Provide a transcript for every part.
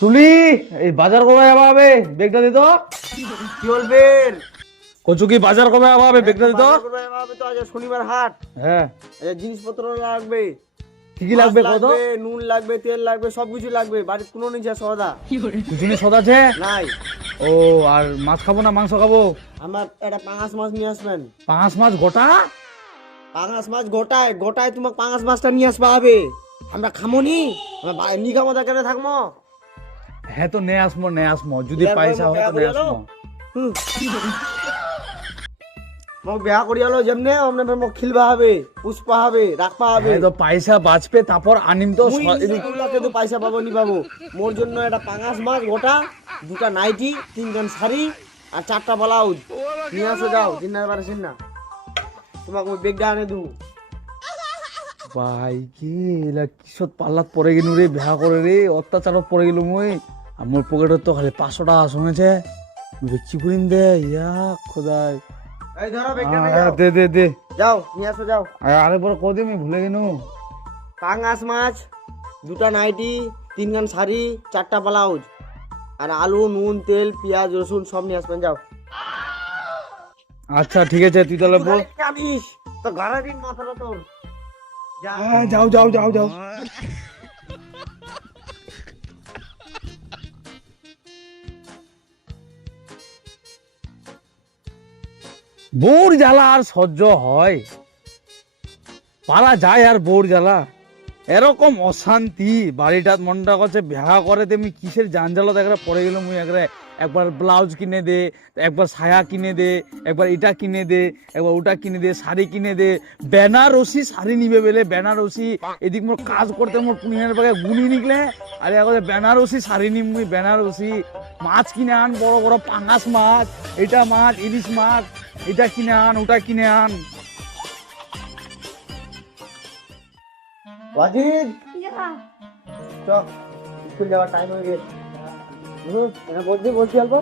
তুলি এই বাজার কবে হবে বেগটা দিত। কি বলবেন? কচু কি বাজার কবে হবে বেগটা দিত। বাজার করবে এভাবে তো আজ শনিবার হাট। হ্যাঁ এই জিনিসপত্র লাগবে, কি কি মাছ লাগবে কত লাগবে, নুন লাগবে, তেল লাগবে, সবকিছু লাগবে। বাড়ির কোনো নিচে সদা কুচুনি সদ আছে। নাই। ও আর মাছ খাবো না মাংস খাবো। আমার একটা পাঙাশ মাছ নিয়ে আসবেন। পাঁচ মাছ গোটা। পাঙাশ মাছ গোটায় গোটায় তোমাকে পাঙাশ মাছটা নিয়ে আসবা হবে। আমরা খামোনি, নি খামো তা কেন থাকবো। হ্যাঁ তো নে আসমো যদি পয়সা হয় তো নে আসমো। মোক বেহা করি আলো যেমনে অমনে মোক খিলবা হবে, পুষ্পা হবে, রাখবা হবে। হ্যাঁ তো পয়সা বাঁচবে তারপর আনিম তো মুই এগুলাকে তো পয়সা পাবো নি পাবো। মোর জন্য একটা পাঙাশ মাছ গোটা, দুটা নাইটি, তিনখান শাড়ি আর চারটা ব্লাউজ নিয়ে আসো যাও। দিনের বারে সিন না তোমাকে ওই বেগটা আনে দেবো। ভাই কি এলা কিসত পাল্লাত পরে গেলু রে বিয়া করে রে অত্যাচারত পরে গেলু মুই। আর মোর পকেটত তো খালি 500 টাকা শুনেছে বেচি করিম দে ইয়া খোদাই। এই ধরো বেগটা নিয়ে হ্যাঁ, যাও। দে দে দে যাও নিয়ে আসো যাও। আরে বড় কদি আমি ভুলে গেনু। পাঙাশ মাছ, দুটা নাইটি, তিনখান শাড়ি, চারটা ব্লাউজ আর আলু, নুন, তেল, পেঁয়াজ, রসুন সব নিয়ে আসবেন যাও। আচ্ছা ঠিক আছে তুই তাহলে বল। জানিস তো ঘরে দিন মাথাটা তোর। যা। হ্যাঁ যাও যাও যাও যাও। বোর জ্বালা আর সহ্য হয় পারা যায় আর বোর জ্বালা এরকম অশান্তি বাড়িটার মনটা করছে বিয়া করে তেমনি কিসের জানজালত একবার পড়ে গেল মুই একবার ব্লাউজ কিনে দে, একবার সায়া কিনে দে, একবার এটা কিনে দে, একবার ওটা কিনে দে, শাড়ি কিনে দে। বেনারসি শাড়ি নিবে বেলে বেনারসি এদিক মোর কাজ করতে মোর পুনিয়ার বাগে গুনি নিকলে আরে এখন বেনারসি শাড়ি নিম মুই বেনারসি। মাছ কিনে আন বড় বড় পাঙাশ মাছ, এটা মাছ ইলিশ মাছ, এটা কিনে আন ওটা কিনে আন। ওয়াজিদ চ, স্কুল যাওয়ার টাইম হয়ে গেছে। এটা বলছি অল্প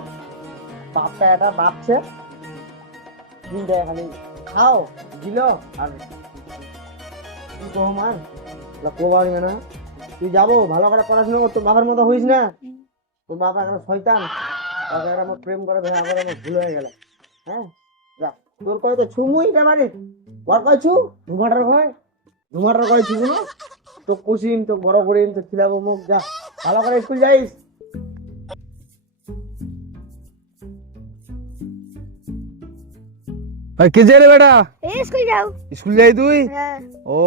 বাপটা এটা বাপছে তিনটা খালি খাও দিল আর কি কম আর কোবাড়ি না। তুই যাবো ভালো করে পড়াশোনা কর, তোর বাবার মতো হইস না। তোর বাবা একটা শয়তান, তাকে আমার প্রেম করে ভেঙা করে আমার ভুল হয়ে গেল। হ্যাঁ যা, তোর কয় তো ছুমুই এটা বাড়ি ওর কয় ছু ধুমাটার কয় ছু না। তো কুসিম তো বড় করিম তো খিলাবো মুখ। যা ভালো করে স্কুল যাইস। কে যে রে বেটা এই স্কুল যাও। স্কুল যাই তুই। হ্যাঁ ও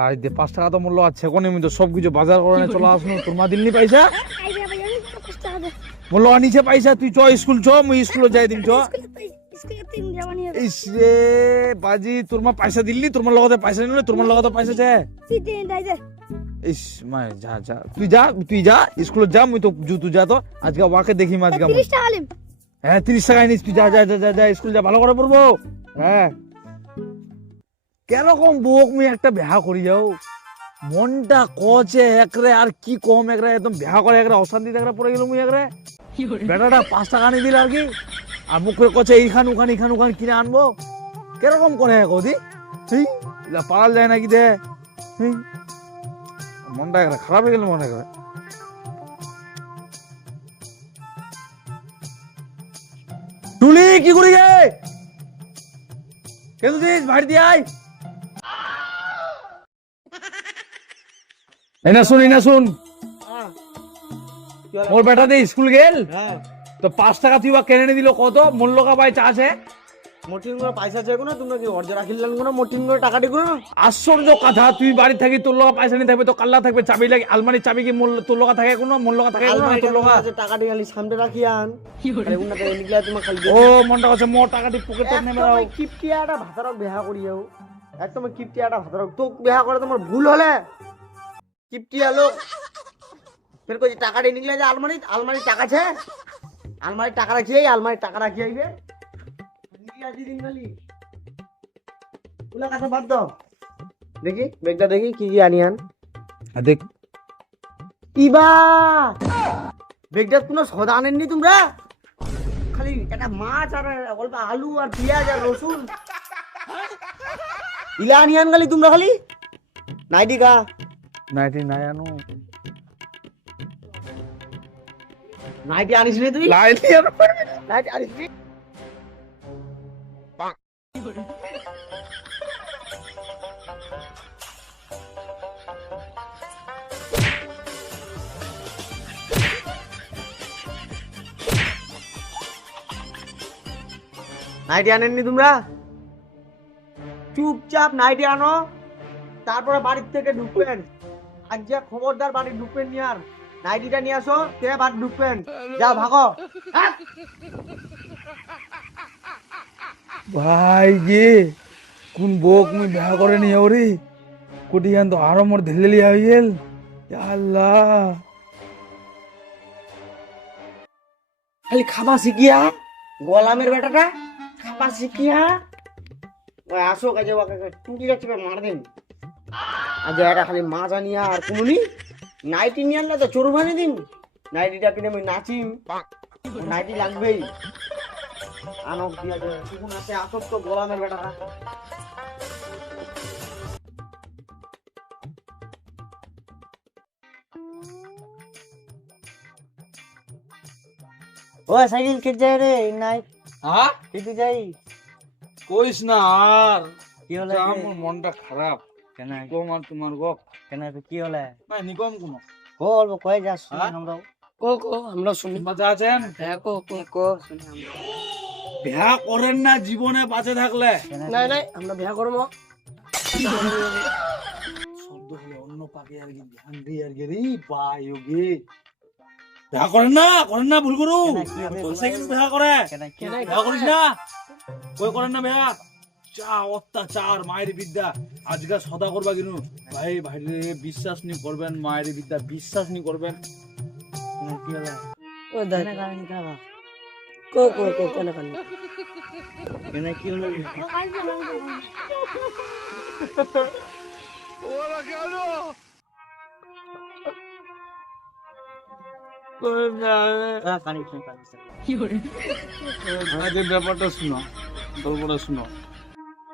আজ দে 5 টাকা তো মূল্য আছে কোন আমি তো সবকিছু বাজার করে চলে আসনু তোর মা দিল্লি পয়সা আইবে ভাই কষ্ট হবে মূল্য আনিছে পয়সা তুই চ স্কুল চ মুই স্কুল যাই দিম চ। স্কুলে তিন যাবানি হবে ইস রে বাজি তোর মা পয়সা দিল্লি তোর মা লগতে পয়সা নিলে তোর মা লগতে পয়সা আছে। তুই দিন দাই দে ইস মা যা যা তুই যা স্কুল যা মুই তো তুই যা তো আজকে ওয়াকে দেখি আজকে 30 টাকা লিম হ্যাঁ 30 টাকা নিস তুই যা যা যা যা স্কুল যা ভালো করে পড়বো। হ্যাঁ কেরকম বুক মুই একটা বিয়া করি যাও মনটা কচে একরে আর কি কম একরে একদম বিয়া করে একরে অশান্তিতে একরে পড়ে গেল মুই একরে বেটাটা 5 টাকা নিয়ে দিল আর কি আর মুখ করে কচে এইখান ওখান কিনে আনবো কিরকম করে কদি পারাল যায় নাকি দে মনটা একরে খারাপ হয়ে গেল মনে একরে। তুলি কি করি গে কেন তুই বাড়ি দিয়ে আয় না শুন মোর বেটা দে স্কুল গেল হ্যাঁ তো 5 টাকা তুই বা কেনে দিল কত মূল্য কা পাই চা আছে মোটিন করে পয়সা চাইবো না তোমরা কি অর্জা রাখিলেন কোনো মোটিন করে টাকা দিগো না। আশ্চর্য কথা তুই বাড়ি থাকি তোর লগা পয়সা নিয়ে থাকবে তো কাল্লা থাকবে চাবি লাগে আলমারি চাবি কি তোর লগা থাকে কোনো মূল্য থাকে কোনো তোর লগা টাকা দিয়ে খালি সামনে রাখি আন আরে উন্নতে নিগলা তোমার খালি ও মনটা আছে মোর টাকাটি পকেট নেমে দাও কিপটিয়াটা ভাতারক বেহা করি যাও। একদম কিপটিয়াটা ভাতারক তোক বেহা করে তোমার ভুল হলে কিপটিয়া লোক ফের কই টাকা দিয়ে নিগলা যে আলমারি টাকা আছে আলমারি টাকা রাখি আলমারি টাকা রাখি আইবে নিগলা দিন খালি উলা কথা বাদ দাও। দেখি বেগটা দেখি কি কি আনিয়ান দেখ ইবা বেগটা কোনো সদা আনেননি তোমরা খালি একটা মাছ আর অল্প আলু আর পেঁয়াজ আর রসুন ইলা আনিয়ান খালি তোমরা খালি নাইটি গা নাইটি নাই আনো নাইটি আনিস নি তুই? লাইনি আর নাইটি আনিস নি? নাইটি আনেননি তোমরা? চুপচাপ নাইটি আনো, তারপরে বাড়ির থেকে ঢুকবেন। আজ যা খবরদার বাড়ি ঢুকবেন নি আর। নাইটিটা নিয়ে আসো, কে বাড়ি ঢুকবেন। যাও ভাগো। হ্যাঁ? ভাই গে কোন বোক মুই বিয়া করে নি ওরে কোটি গান তো আরো মোর ধেলে লিয়া হইল আল্লাহ খালি খাবা শিখিয়া গোলামের বেটাটা খাবা শিখিয়া ওই আসো কাজে ওকে টুটি যাচ্ছে মার দেন। আজ এটা খালি মা জানিয়া আর কুমনি নাইটি নিয়ে আনলে তো চোর বানিয়ে দিন। নাইটিটা কিনে আমি নাচিম, নাইটি লাগবেই। আনক দিয়া তখন আছে আসত তো গোলামের বেটাটা। ও সাইকেল কে যায় রে নাই হ্যাঁ কেটে যাই কইস না আর কি হলো যা আমার মনটা খারাপ কেন কম আর তোমার গপ কেন কি হলো না নিকম কোন বল কই যাস হ্যাঁ? আমরা আমরা শুনি মজা আছেন হ্যাঁ কো শুনি আমরা বিয়া করেন না জীবনে বাঁচে থাকলে নাই নাই আমরা বিয়া করবো শব্দ হলে অন্য পাকে আর কি ধ্যান দিয়ে আর কি রে পাই ওগে বিয়া করেন না ভুল করু বলছে কিন্তু বিয়া করে কেন বিয়া করিস না কই করেন না বিয়া চা অত্যাচার মায়ের বিদ্যা আজকে সদা করবা কিনু ভাই ভাই রে বিশ্বাস নি করবেন মায়ের বিদ্যা বিশ্বাস নি করবেন কি হলো ও দাই কেন কারণ খাবা কো কো কো কেন কান কেন কি হলো আমাদের ব্যাপারটা শুনো গল্পটা শুনো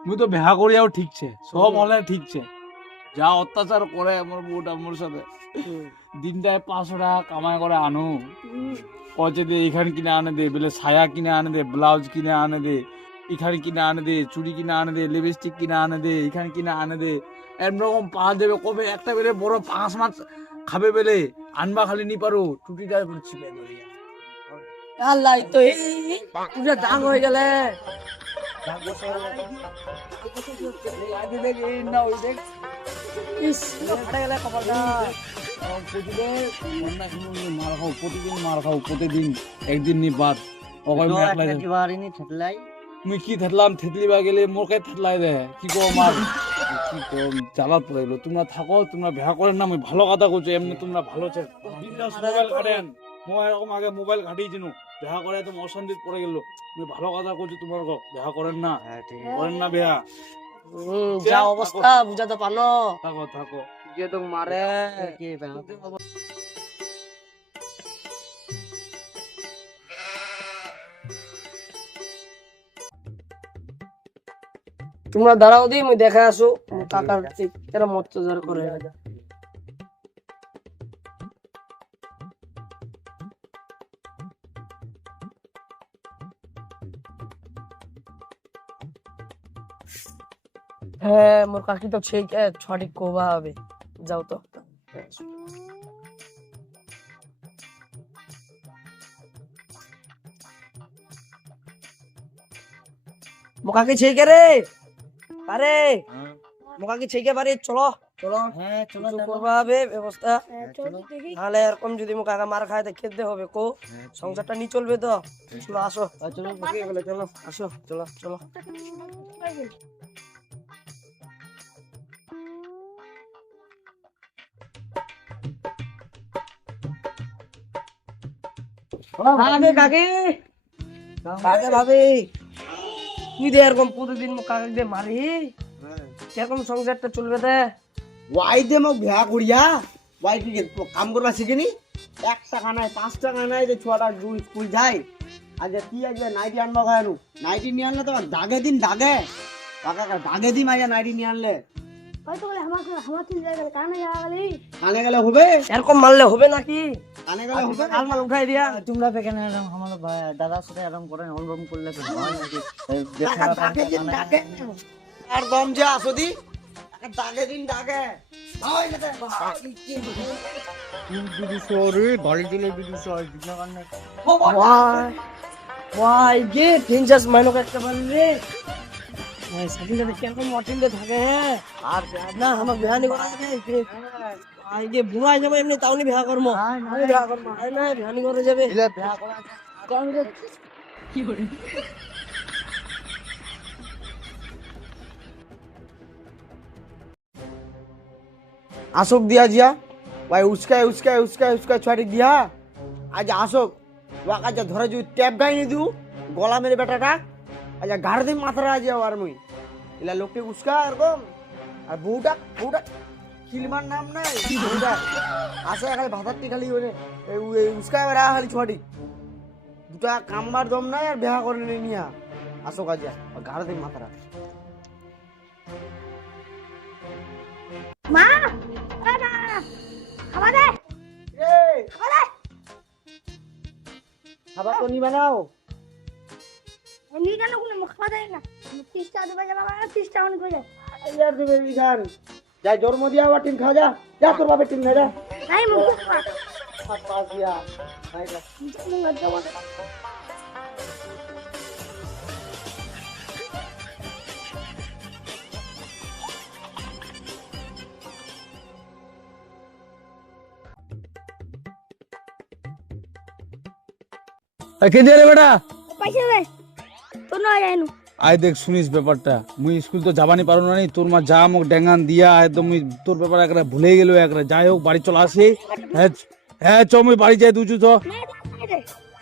মুই তো বিয়া করিয়াও ঠিকছে সব হলে ঠিকছে যা অত্যাচার করে আমার বউটা আমার সাথে দিনটায় 500 টাকা কামাই করে আনো পচে দিয়ে এখানে কিনে আনে দে বলে ছায়া কিনে আনে দে ব্লাউজ কিনে আনে দে এখানে কিনে আনে দে চুড়ি কিনে আনে দে লিপস্টিক কিনে আনে দে এখানে কিনে আনে দে এরকম পা দেবে কবে একটা বেলে বড় 5 মাস খাবে বেলে আনবা খালি নি পারো টুটিটা চিপে ধরিয়া আল্লাহ তো এই পুরো দাম হয়ে গেলে ইস ফাটা গেলে কপালটা প্রতিদিন মার খাও প্রতিদিন একদিন নি বাদ মুই কি থাকলাম থেতলিবা গেলে মোরকে থেতলাই দে কি কো মার কি কম জ্বালাত পড়ে গেলো তোমরা থাকো তোমরা বিয়া করেন না মুই ভালো কথা কইছো এমনি তোমরা ভালো আছে বিন্দাস মোবাইল ঘাটেন মোবাইল এরকম আগে মোবাইল ঘাটিয়েছিনু বিয়া করে তো অশান্তিত পড়ে গেল মুই ভালো কথা কইছো তোমার বিয়া করেন না বিয়া যা অবস্থা বুঝাতে পারলো থাকো যে তো মারে তোমরা দাঁড়াও দি মুই দেখে আসো কাকার এরা মত্তজার করে হ্যাঁ মোর কাকি তো ঠিক সঠিক কোবা হবে যাও তো মোকাকি ছেকে রে আরে মোকাকি ছেকে পারে চলো চলো হ্যাঁ চলো কিছু করবা হবে ব্যবস্থা চলো দেখি নাহলে এরকম যদি মোকাকা মার খায় তো খেতে হবে কো সংসারটা নি চলবে তো চলো আসো চলো চলো আসো চলো চলো ভাবে কাকি কাকে ভাবে তুই দে এরকম প্রতিদিন কাকে দিয়ে মারি কিরকম সংসারটা চলবে তে ওয়াই দে মোক বিয়া করিয়া ওয়াই কি কাম করবা শিখিনি 1 টাকা নাই 5 টাকা নাই যে ছোয়াটা স্কুল যায় আজ কি আজকে নাইটি আনবা খায়ানু নাইটি নিয়ে আনলে তো দাগে দিন দাগে কাকা দাগে দিন আজ নাইটি নিয়ে আনলে হয়তো বলে আমার তিন জায়গায় কানে যাওয়া গেলি কানে গেলে হবে এরকম মারলে হবে নাকি কানে গেলে হবে না। আলমাল উঠাই দিয়া তোমরা কেন এরকম আমার দাদার সাথে এরকম করেন অলরম করলে তো হয় নাকি আর দম যা আসদি ডাকে দিন ডাকে হয় না দিদি সরি গাড়ি দিলে দিদি সরি দিনা কারণে ওয়াই গে ডেঞ্জারাস মাইনক একটা বালি রে এই সাথে সাথে কিরকম মটিলে থাকে হ্যাঁ আর না আমার বিহানি করা যাবে আই গে বুড়াই যাবে এমনি তাউনি বিয়া করব আমি বিয়া করব আই না বিহানি করে যাবে দিলে বিয়া করা কোন রে अशोक दिया जिया भाई उसका छुआटी दिया आज अशोक वाका जा धरे जो टैप गाई नहीं दू गला मेरे बेटा टा आज घर दिन माथरा आज और मुई इला लोग के उसका एरकम আর বউটা বউটা কিলমান নাম নাই বউটা আসে খালি ভাতারটি খালি ওরে উস্কা বেড়া খালি ছুয়াটি দুটা কামবার দম নাই আর বিয়া করে নিয়া আসো কাজিয়া ঘর দিন মাথা মা খাবার দে খাবার খাবার তো নি বানাও এমনি কেন কোনো মুখ খাওয়া দেয় না 30টা দেবে যা বাবা 30টা অনেক হয়ে যায় यार दे बेबी गान जा जन्म दिया हुआ टीम खा जा जा तोर बापे टीम खा जा নাই মুখ খাওয়া हाथ पास दिया नहीं का মুখ দেবো কে দিয়ে রে বেটা পয়সা দে তো না যাইনু আয় দেখ শুনিস ব্যাপারটা মুই স্কুল তো যাবানি পারো না তোর মা যা মোক ডেঙ্গান দিয়া একদম মুই তোর ব্যাপার একটা ভুলে গেল একটা যাই হোক বাড়ি চলে আসি হ্যাঁ হ্যাঁ চ মুই বাড়ি যাই দুচু চ না দে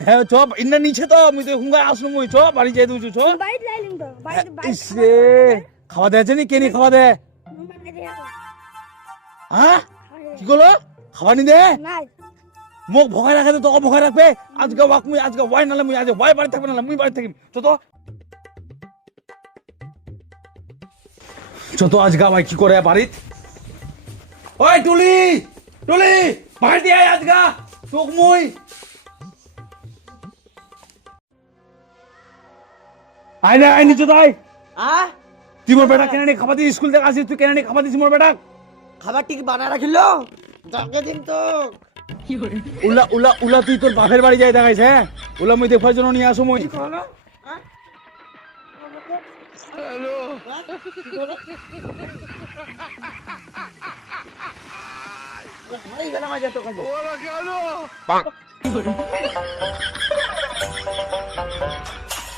হ্যাঁ চ ইন্না নিচে তো মুই তো হুঙ্গা আসনু মুই চ বাড়ি যাই দুচু চ বাইরে লাইলিম তো বাইরে ইস রে খাওয়া দেছে নি কেনি খাওয়া দে হ্যাঁ কি করলো খাওয়া নি দে নাই মোক ভগাই রাখে তো তোকে ভগাই রাখবে আজকে ওয়াক মুই আজকে ওয়াই নালে মুই আজকে ওয়াই বাড়ি থাকবে না মুই বাড়ি থাকিম চ তো চ তো আজকে ভাই কি করে বাড়িত ওই টুলি টুলি বাড়ি দিয়ে আয় আজকে তোক মুই আয় না আয় নিচে তাই हां তুই মোর বেটা কেন নি খাবার দি স্কুল থেকে আসিস তুই কেন নি খাবার দিস মোর বেটা খাবার ঠিক বানা রাখিলো ডাকে দিন তো উলা উলা উলা তুই তোর বাপের বাড়ি যাই দেখাইছ হ্যাঁ উলা মুই দেখার জন্য নিয়ে আসো মুই ভাই গেলাম আজ তো কাজে ওরা কেন